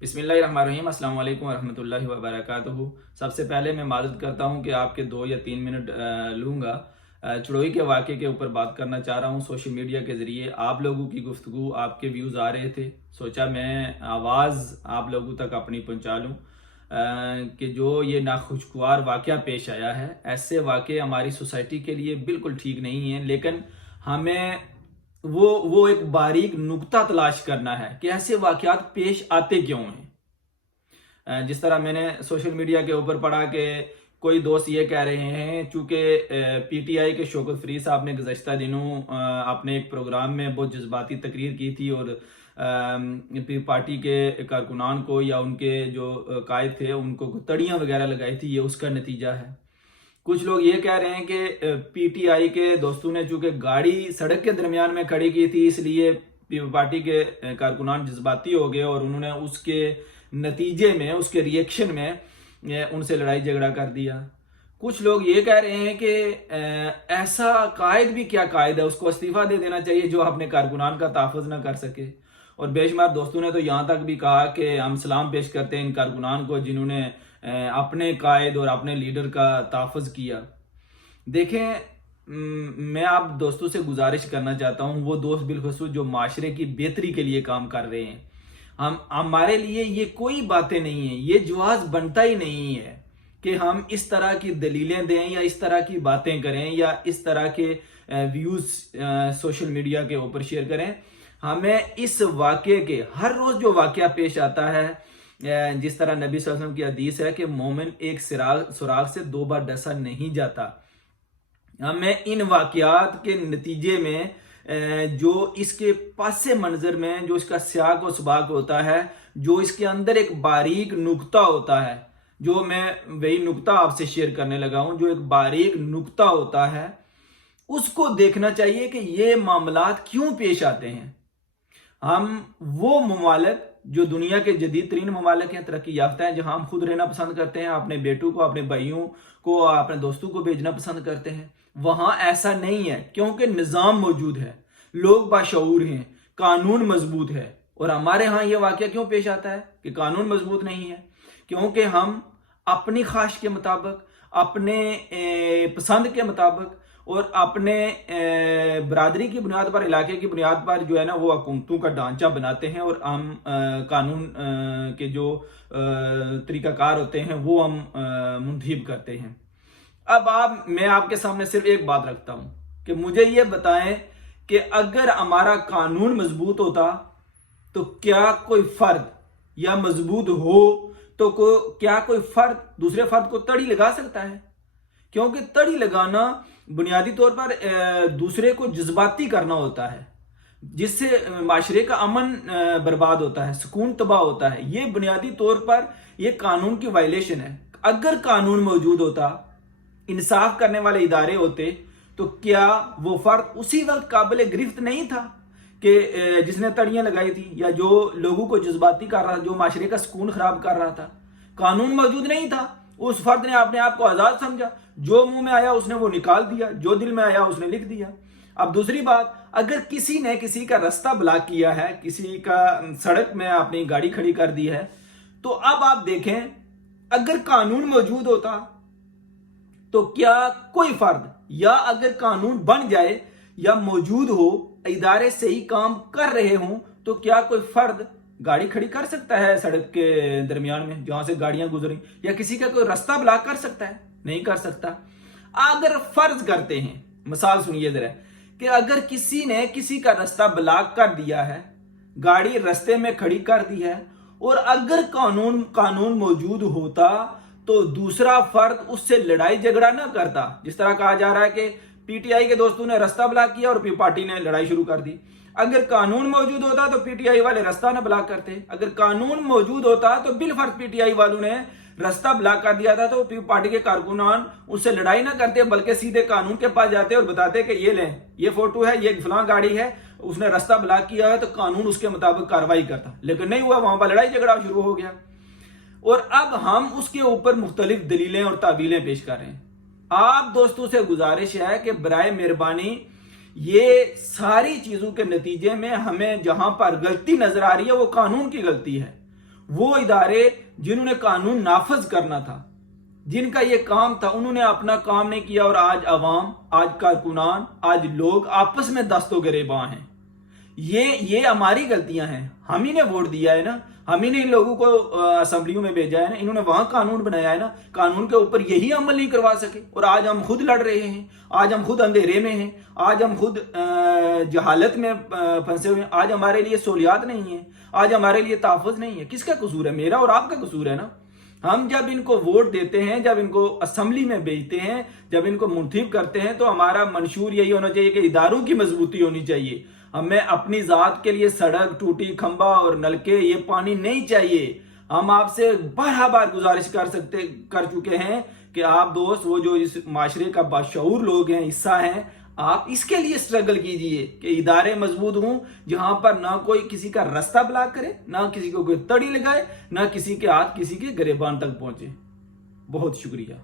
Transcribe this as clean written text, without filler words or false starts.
बिस्मिल्लाहिर्रहमानिर्रहीम। अस्सलाम वालेकुम वरहमतुल्लाहि वबरकातुहू। सबसे पहले मैं माज़रत करता हूँ कि आपके 2 या 3 मिनट लूँगा। चड़ोई के वाक़े के ऊपर बात करना चाह रहा हूँ। सोशल मीडिया के ज़रिए आप लोगों की गुफ्तगू, आपके व्यूज़ आ रहे थे, सोचा मैं आवाज़ आप लोगों तक अपनी पहुँचा लूँ कि जो ये नाखुशगवार वाक़या पेश आया है, ऐसे वाक़े हमारी सोसाइटी के लिए बिल्कुल ठीक नहीं हैं। लेकिन हमें वो एक बारीक नुक्ता तलाश करना है कि ऐसे वाक़यात पेश आते क्यों हैं। जिस तरह मैंने सोशल मीडिया के ऊपर पढ़ा कि कोई दोस्त ये कह रहे हैं, चूँकि पीटीआई के शौकत फरीद साहब ने गुज़श्ता दिनों अपने एक प्रोग्राम में बहुत जज्बाती तकरीर की थी और पार्टी के कारकुनान को या उनके जो कायद थे उनको तड़ियाँ वगैरह लगाई थी, ये उसका नतीजा है। कुछ लोग ये कह रहे हैं कि पीटीआई के दोस्तों ने चूंकि गाड़ी सड़क के दरमियान में खड़ी की थी, इसलिए पार्टी के कारकुनान जज्बाती हो गए और उन्होंने उसके नतीजे में, उसके रिएक्शन में उनसे लड़ाई झगड़ा कर दिया। कुछ लोग ये कह रहे हैं कि ऐसा कायद भी क्या कायद है, उसको इस्तीफा दे देना चाहिए जो अपने कारकुनान का तहफ़्फ़ुज़ ना कर सके। और बेशुमार दोस्तों ने तो यहाँ तक भी कहा कि हम सलाम पेश करते हैं इन कारकुनान को जिन्होंने अपने कायद और अपने लीडर का तहफ़्फ़ुज़ किया। देखें, मैं आप दोस्तों से गुजारिश करना चाहता हूँ, वो दोस्त बिलखुसूस जो माशरे की बेहतरी के लिए काम कर रहे हैं, हमारे लिए ये कोई बातें नहीं है, ये जवाज़ बनता ही नहीं है कि हम इस तरह की दलीलें दें या इस तरह की बातें करें या इस तरह के व्यूज़ सोशल मीडिया के ऊपर शेयर करें। हमें इस वाक़े के, हर रोज़ जो वाक़या पेश आता है, जिस तरह नबी सल्लल्लाहु अलैहि वसल्लम की हदीस है कि मोमिन एक सुराग से 2 बार डसा नहीं जाता। हमें इन वाक़यात के नतीजे में जो इसके पासे मंजर में जो इसका सियाक व सबाक होता है, जो इसके अंदर एक बारीक नुक्ता होता है, जो मैं वही नुक्ता आपसे शेयर करने लगा हूं, जो एक बारीक नुक्ता होता है, उसको देखना चाहिए कि ये मामलात क्यों पेश आते हैं। हम वो ममालिक जो दुनिया के जदीद तरीन ममालिक हैं, तरक्की याफ्ता हैं, जहां हम खुद रहना पसंद करते हैं, अपने बेटों को, अपने भाइयों को, अपने दोस्तों को भेजना पसंद करते हैं, वहां ऐसा नहीं है क्योंकि निज़ाम मौजूद है, लोग बाशऊर हैं, कानून मजबूत है। और हमारे यहाँ ये वाक़या क्यों पेश आता है कि कानून मजबूत नहीं है? क्योंकि हम अपनी ख्वाहिश के मुताबिक, अपने पसंद के मुताबिक और अपने बरादरी की बुनियाद पर, इलाके की बुनियाद पर जो है ना, वो हुकूमतों का ढांचा बनाते हैं और हम कानून के जो तरीकाकार होते हैं वो हम मुंतखब करते हैं। अब मैं आपके सामने सिर्फ एक बात रखता हूं कि मुझे ये बताएं कि अगर हमारा कानून मजबूत होता तो क्या कोई फर्द, या मजबूत हो तो क्या कोई फर्द दूसरे फर्द को तड़ी लगा सकता है? क्योंकि तड़ी लगाना बुनियादी तौर पर दूसरे को जज्बाती करना होता है, जिससे माशरे का अमन बर्बाद होता है, सुकून तबाह होता है। ये बुनियादी तौर पर ये कानून की वायलेशन है। अगर कानून मौजूद होता, इंसाफ करने वाले इदारे होते, तो क्या वो फर्द उसी वक्त काबिल गिरफ्त नहीं था कि जिसने तड़ियां लगाई थी या जो लोगों को जज्बाती कर रहा था, जो माशरे का सुकून खराब कर रहा था? कानून मौजूद नहीं था, उस फर्द ने अपने आप को आजाद समझा, जो मुंह में आया उसने वो निकाल दिया, जो दिल में आया उसने लिख दिया। अब दूसरी बात, अगर किसी ने किसी का रास्ता ब्लॉक किया है, किसी का सड़क में अपनी गाड़ी खड़ी कर दी है, तो अब आप देखें, अगर कानून मौजूद होता तो क्या कोई फर्द, या अगर कानून बन जाए या मौजूद हो, इदारे सही काम कर रहे हों, तो क्या कोई फर्द गाड़ी खड़ी कर सकता है सड़क के दरमियान में जहां से गाड़ियां गुजरी, या किसी का कोई रास्ता ब्लॉक कर सकता है? नहीं कर सकता। अगर फर्ज करते हैं, मिसाल सुनिए जरा, कि अगर किसी ने किसी का रास्ता ब्लॉक कर दिया है, गाड़ी रास्ते में खड़ी कर दी है, और अगर कानून मौजूद होता तो दूसरा फर्द उससे लड़ाई झगड़ा ना करता। जिस तरह कहा जा रहा है कि पीटीआई के दोस्तों ने रास्ता ब्लॉक किया और पार्टी ने लड़ाई शुरू कर दी। अगर कानून मौजूद होता तो पीटीआई वाले रास्ता ना ब्लॉक करते। अगर कानून मौजूद होता तो बिलफर्ज पीटीआई वालों ने रास्ता ब्लॉक कर दिया था तो पार्टी के कारकुनान उससे लड़ाई ना करते, बल्कि सीधे कानून के पास जाते और बताते कि ये लें, ये फोटो है, ये फलां गाड़ी है, उसने रास्ता ब्लॉक किया है, तो कानून उसके मुताबिक कार्रवाई करता। लेकिन नहीं हुआ, वहां पर लड़ाई झगड़ा शुरू हो गया। और अब हम उसके ऊपर मुख्तलिफ दलीलें और तावीलें पेश कर रहे हैं। आप दोस्तों से गुजारिश है कि बराए मेहरबानी ये सारी चीजों के नतीजे में हमें जहां पर गलती नजर आ रही है वो कानून की गलती है, وہ ادارے جنہوں نے قانون نافذ کرنا تھا، جن کا یہ کام تھا، انہوں نے اپنا کام نہیں کیا، اور آج عوام، آج کارکنان، آج لوگ آپس میں دست و گریباں ہیں۔ یہ ہماری غلطیاں ہیں، ہم ہی نے ووٹ دیا ہے نا، ہم ہی نے ان لوگوں کو اسمبلیوں میں بھیجا ہے نا، انہوں نے وہاں قانون بنایا ہے نا، قانون کے اوپر یہی عمل نہیں کروا سکے، اور آج ہم خود لڑ رہے ہیں، آج ہم خود اندھیرے میں ہیں، آج ہم خود جہالت میں پھنسے ہوئے ہیں، آج ہمارے لیے سہولیات نہیں ہیں، آج ہمارے لیے تحفظ نہیں ہے۔ کس کا قصور ہے؟ میرا اور آپ کا قصور ہے نا۔ ہم جب ان کو ووٹ دیتے ہیں، جب ان کو اسمبلی میں بھیجتے ہیں، جب ان کو منتخب کرتے ہیں، تو ہمارا منشور یہی ہونا چاہیے کہ اداروں کی مضبوطی ہونی چاہیے۔ ہمیں اپنی ذات کے لیے سڑک، ٹوٹی کھمبا اور نلکے، یہ پانی نہیں چاہیے۔ ہم آپ سے بار بار گزارش کر چکے ہیں کہ آپ دوست، وہ جو اس معاشرے کا باشعور لوگ ہیں، حصہ ہیں، آپ اس کے لیے اسٹرگل کیجئے کہ ادارے مضبوط ہوں، جہاں پر نہ کوئی کسی کا رستہ بلاک کرے، نہ کسی کو کوئی تڑی لگائے، نہ کسی کے ہاتھ کسی کے گریبان تک پہنچے۔ بہت شکریہ۔